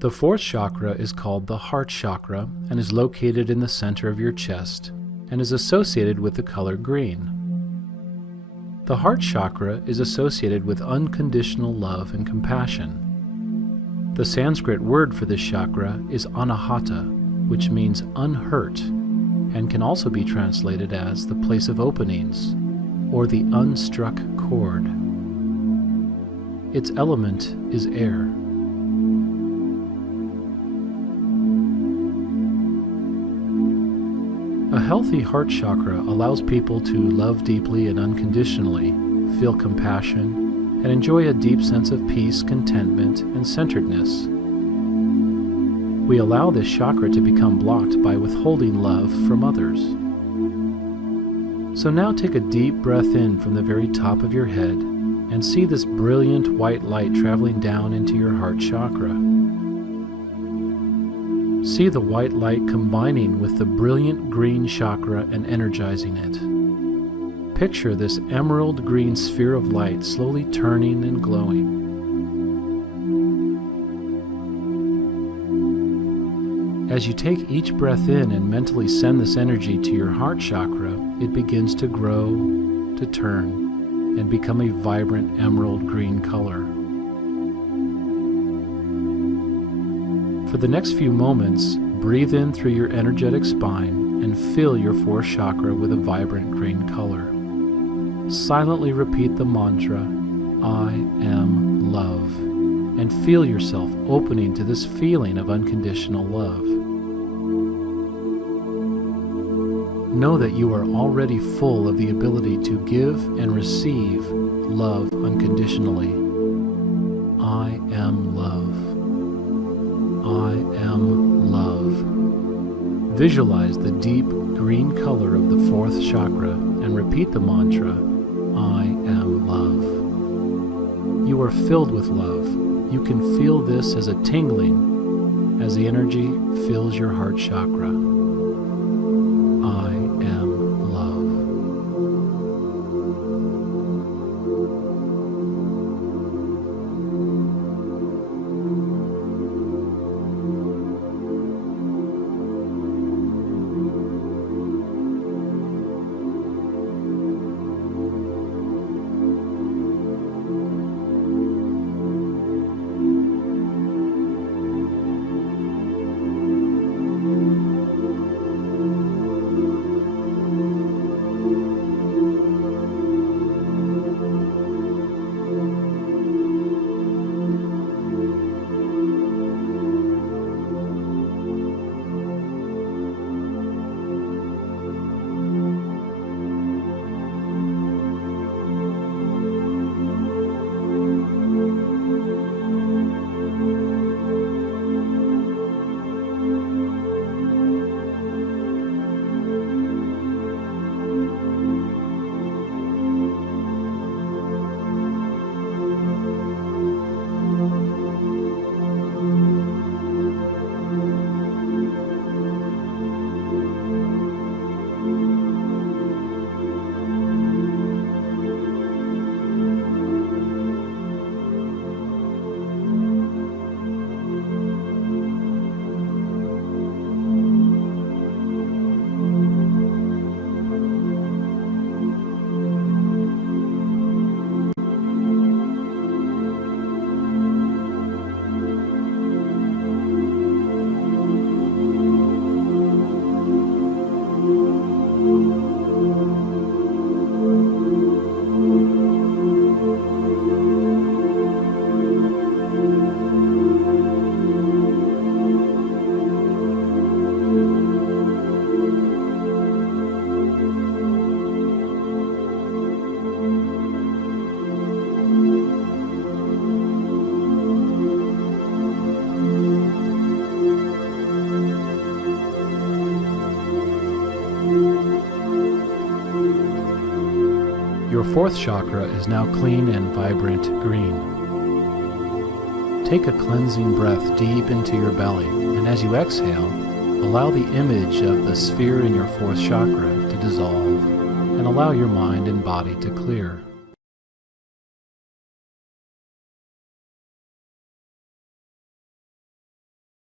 The fourth chakra is called the heart chakra and is located in the center of your chest and is associated with the color green. The heart chakra is associated with unconditional love and compassion. The Sanskrit word for this chakra is anahata, which means unhurt, and can also be translated as the place of openings, or the unstruck chord. Its element is air. A healthy heart chakra allows people to love deeply and unconditionally, feel compassion, and enjoy a deep sense of peace, contentment, and centeredness. We allow this chakra to become blocked by withholding love from others. So now take a deep breath in from the very top of your head and see this brilliant white light traveling down into your heart chakra. See the white light combining with the brilliant green chakra and energizing it. Picture this emerald green sphere of light slowly turning and glowing. As you take each breath in and mentally send this energy to your heart chakra, it begins to grow, to turn, and become a vibrant emerald green color. For the next few moments, breathe in through your energetic spine and fill your fourth chakra with a vibrant green color. Silently repeat the mantra, I am love, and feel yourself opening to this feeling of unconditional love. Know that you are already full of the ability to give and receive love unconditionally. I am love. I am love. Visualize the deep green color of the fourth chakra and repeat the mantra, I am love. You are filled with love. You can feel this as a tingling as the energy fills your heart chakra. I am love. Your fourth chakra is now clean and vibrant green. Take a cleansing breath deep into your belly, and as you exhale, allow the image of the sphere in your fourth chakra to dissolve and allow your mind and body to clear.